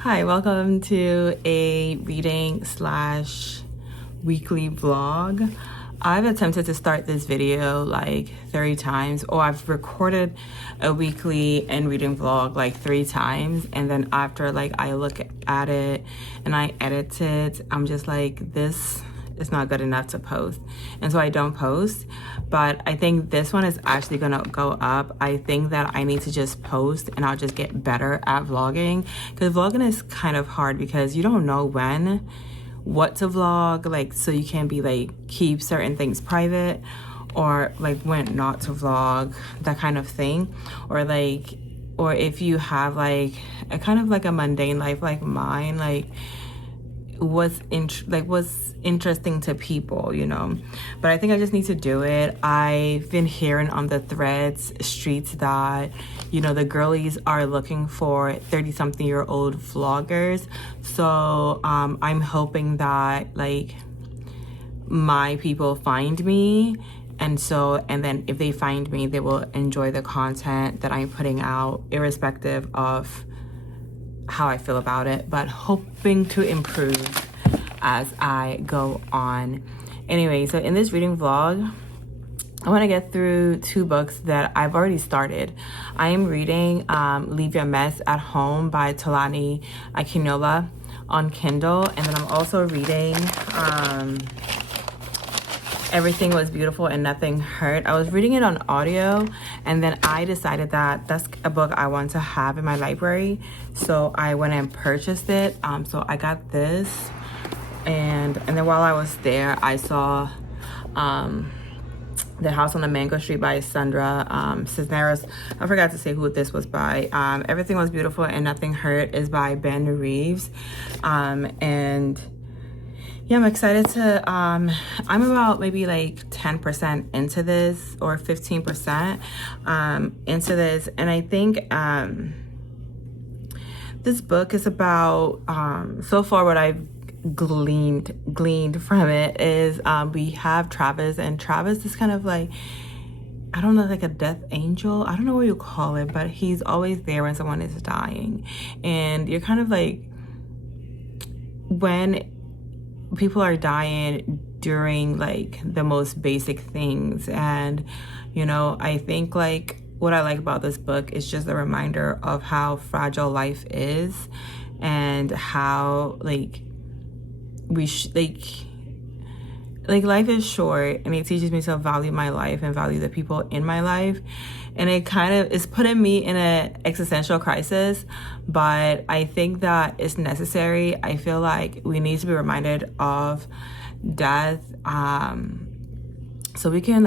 Hi, welcome to a reading slash weekly vlog. I've attempted to start this video like 30 times, or I've recorded a weekly and reading vlog like 3 times, and then after I look at it and I edit it, I'm just like, this is not good enough to post, and so I don't post. But I think this one is actually gonna go up. I think that I need to just post and I'll just get better at vlogging, because vlogging is kind of hard because you don't know what to vlog, so you can be keep certain things private, or when not to vlog, that kind of thing, or if you have a kind of a mundane life like mine, what's interesting to people, but I think I just need to do it. I've been hearing on the threads streets that the girlies are looking for 30-something-year-old vloggers, so I'm hoping that my people find me, and then if they find me, they will enjoy the content that I'm putting out, irrespective of how I feel about it, but hoping to improve as I go on. Anyway, so in this reading vlog, I want to get through 2 books that I've already started. I am reading Leave Your Mess at Home by Tolani Akinola on Kindle, and then I'm also reading Everything Was Beautiful and Nothing Hurt. I was reading it on audio, and then I decided that that's a book I want to have in my library, so I went and purchased it. So I got this, and then while I was there, I saw The House on the Mango Street by Sandra Cisneros. I forgot to say who this was by. Everything Was Beautiful and Nothing Hurt is by Ben Reeves, and yeah, I'm excited to, I'm about maybe 10% into this, or 15% into this. And I think this book is about, so far what I've gleaned from it is we have Travis, and Travis is kind of I don't know, a death angel. I don't know what you call it, but he's always there when someone is dying. And you're kind of when people are dying during the most basic things, and I think what I like about this book is just a reminder of how fragile life is, and how we life is short, and it teaches me to value my life and value the people in my life. And it kind of is putting me in an existential crisis, but I think that it's necessary. I feel like we need to be reminded of death, so we can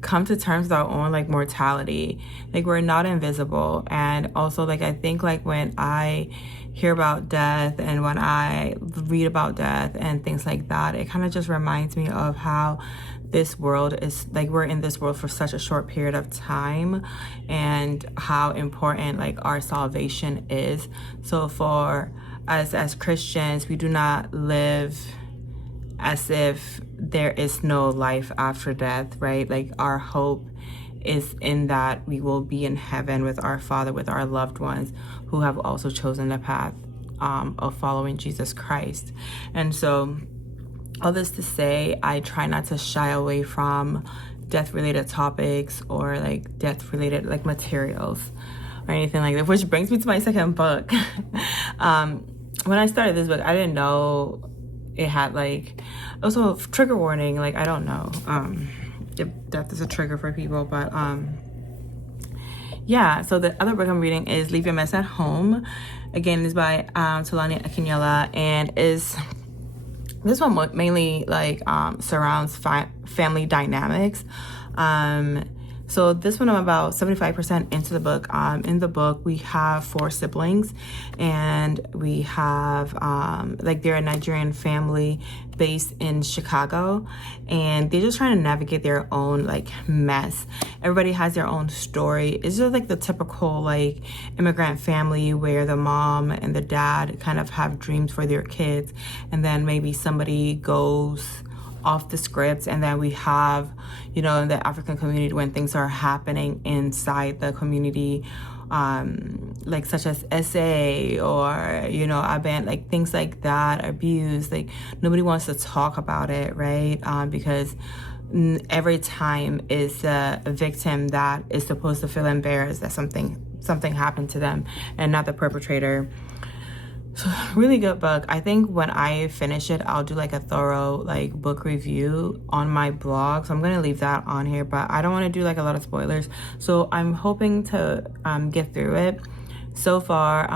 come to terms with our own mortality. We're not invisible. And also I think when I hear about death, and when I read about death and things like that, it kind of just reminds me of how this world is we're in this world for such a short period of time, and how important our salvation is. So for us as Christians, we do not live as if there is no life after death, right? Our hope is in that we will be in heaven with our Father, with our loved ones who have also chosen the path of following Jesus Christ. And so all this to say, I try not to shy away from death-related topics, or death-related materials or anything like that, which brings me to my second book. When I started this book, I didn't know it had also trigger warning. I don't know if death is a trigger for people, but yeah. So the other book I'm reading is Leave Your Mess at Home. Again, is by Tolani Akinola, and this one mainly surrounds family dynamics. So this one, I'm about 75% into the book. In the book, we have 4 siblings, and we have they're a Nigerian family based in Chicago, and they're just trying to navigate their own mess. Everybody has their own story. It's just the typical immigrant family, where the mom and the dad kind of have dreams for their kids, and then maybe somebody goes off the script, and then we have in the African community, when things are happening inside the community, like such as SA or, you know, abandon, like things like that, abuse. Like nobody wants to talk about it, right? Because every time is a victim that is supposed to feel embarrassed that something happened to them and not the perpetrator. So really good book. I think when I finish it, I'll do like a thorough like book review on my blog. So I'm gonna leave that on here, but I don't want to do like a lot of spoilers. So I'm hoping to get through it. So far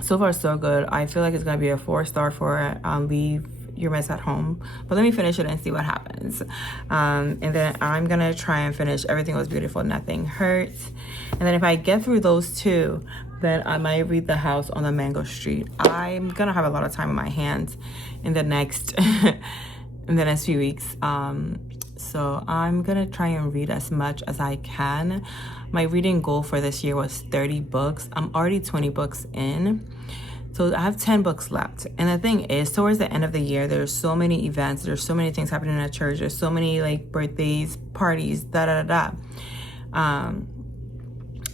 so good. I feel like it's gonna be a 4-star for Leave Your Mess at Home, but let me finish it and see what happens. And then I'm gonna try and finish Everything Was Beautiful, Nothing Hurts. And then if I get through those two, then I might read The House on the Mango Street. I'm gonna have a lot of time on my hands in the next few weeks. So I'm gonna try and read as much as I can. My reading goal for this year was 30 books. I'm already 20 books in. So I have 10 books left. And the thing is, towards the end of the year, there's so many events, there's so many things happening at church, there's so many like birthdays, parties,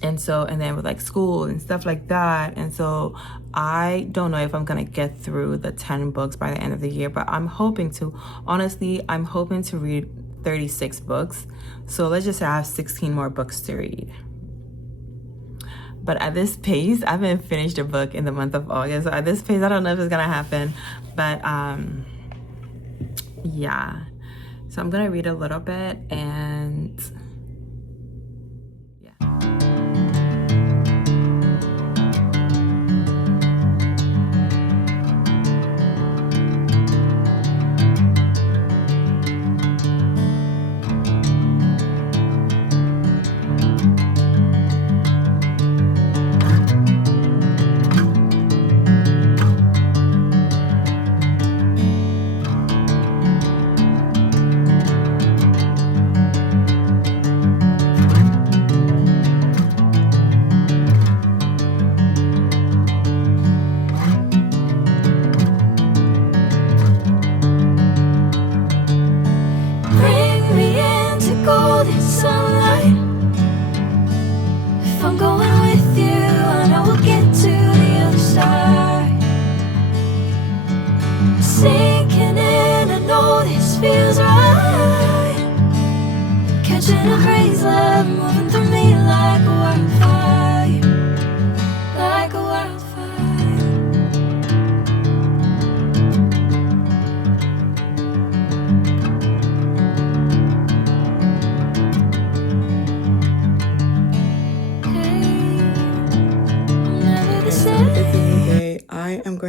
and then with like school and stuff like that. And so I don't know if I'm gonna get through the 10 books by the end of the year, but I'm hoping to. Honestly, I'm hoping to read 36 books. So let's just say I have 16 more books to read. But at this pace, I haven't finished a book in the month of August. So at this pace, I don't know if it's gonna happen. But yeah. So I'm gonna read a little bit and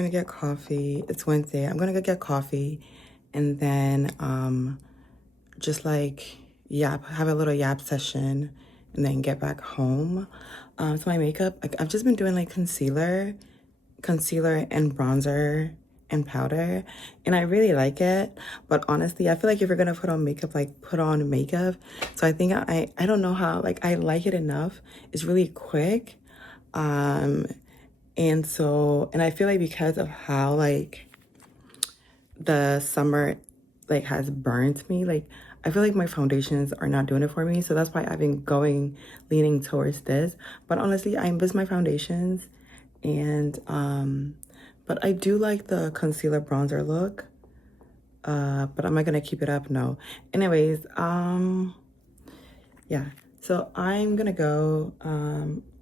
get coffee. It's Wednesday. I'm gonna go get coffee and then just like have a little yap session and then get back home. So my makeup, like I've just been doing like concealer and bronzer and powder, and I really like it. But honestly, I feel like if you're gonna put on makeup, like put on makeup. So I think I don't know how, like I like it enough. It's really quick. And I feel like because of how like the summer like has burnt me, like I feel like my foundations are not doing it for me. So that's why I've been leaning towards this. But honestly, I miss my foundations. And but I do like the concealer bronzer look. But am I gonna keep it up? No. Anyways, yeah. So I'm gonna go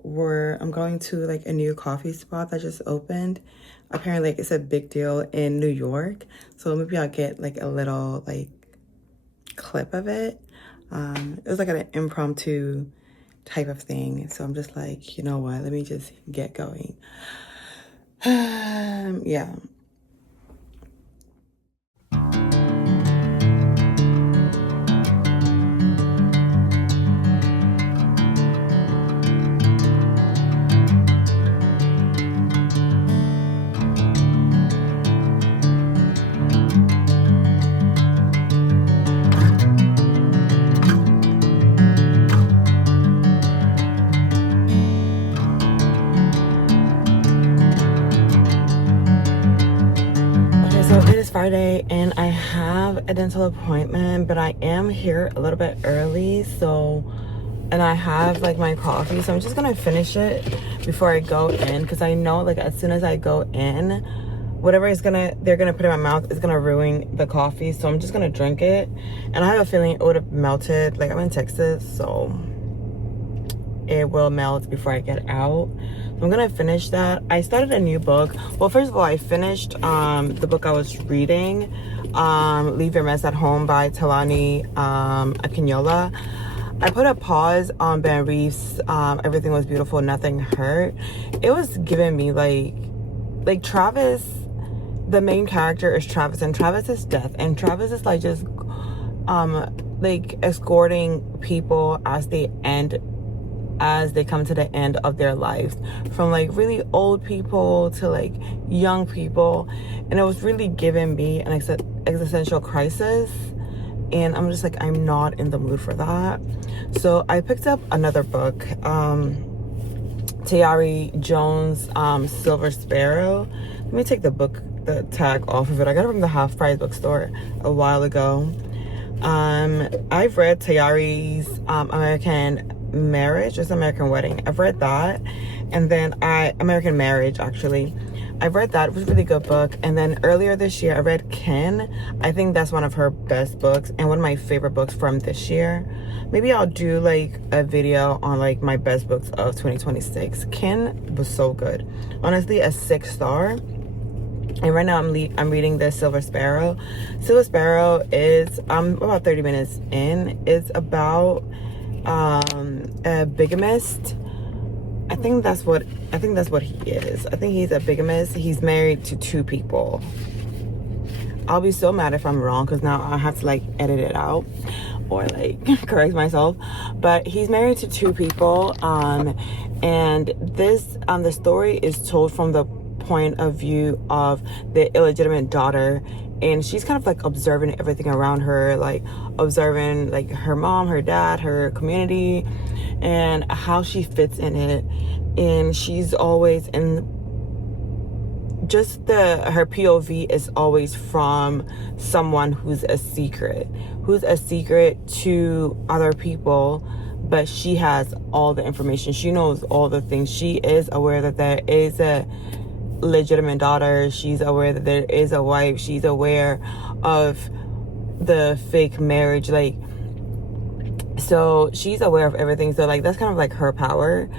I'm going to like a new coffee spot that just opened. Apparently like, it's a big deal in New York. So maybe I'll get like a little like clip of it. It was like an impromptu type of thing. So I'm just like, you know what? Let me just get going. Yeah. Friday and I have a dental appointment, but I am here a little bit early, so and I have like my coffee, so I'm just gonna finish it before I go in, because I know like as soon as I go in, whatever they're gonna put in my mouth is gonna ruin the coffee. So I'm just gonna drink it, and I have a feeling it would have melted. Like, I'm in Texas, so it will melt before I get out. So I'm gonna finish that. I started a new book. Well, first of all, I finished the book I was reading, Leave Your Mess at Home by Talani Akinyola. I put a pause on Ben Reef's Everything Was Beautiful, Nothing Hurt. It was giving me like Travis, the main character is Travis, and Travis is death, and Travis is like just like escorting people as they come to the end of their lives, from like really old people to like young people, and it was really giving me an existential crisis, and I'm just like, I'm not in the mood for that. So I picked up another book, Tayari Jones' Silver Sparrow. Let me take the tag off of it. I got it from the Half Price bookstore a while ago. I've read Tayari's American Marriage, just American Wedding. I've read that, and then American Marriage, actually. I've read that. It was a really good book. And then earlier this year, I read Ken. I think that's one of her best books and one of my favorite books from this year. Maybe I'll do like a video on like my best books of 2026. Ken was so good. Honestly, a 6-star. And right now I'm reading the Silver Sparrow. Silver Sparrow is about 30 minutes in. It's about a bigamist. I think that's what he is. I think he's a bigamist. He's married to 2 people. I'll be so mad if I'm wrong, because now I have to like edit it out or like correct myself. But he's married to 2 people, and this the story is told from the point of view of the illegitimate daughter, and she's kind of like observing everything around her, like observing like her mom, her dad, her community, and how she fits in it. And she's always in just her POV is always from someone who's a secret to other people, but she has all the information. She knows all the things. She is aware that there is a legitimate daughter. She's aware that there is a wife. She's aware of the fake marriage, like, so she's aware of everything. So like that's kind of like her power,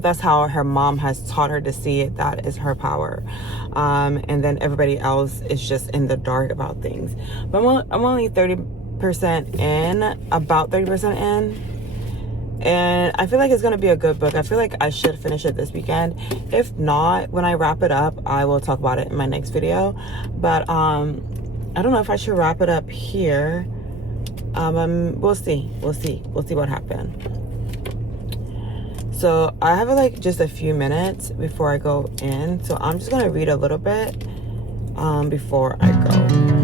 that's how her mom has taught her to see it. That is her power, and then everybody else is just in the dark about things. But I'm only 30% in, about 30% in, and I feel like it's gonna be a good book. I feel like I should finish it this weekend. If not, when I wrap it up, I will talk about it in my next video. But I don't know if I should wrap it up here. We'll see what happens. So I have like just a few minutes before I go in, so I'm just gonna read a little bit before I go.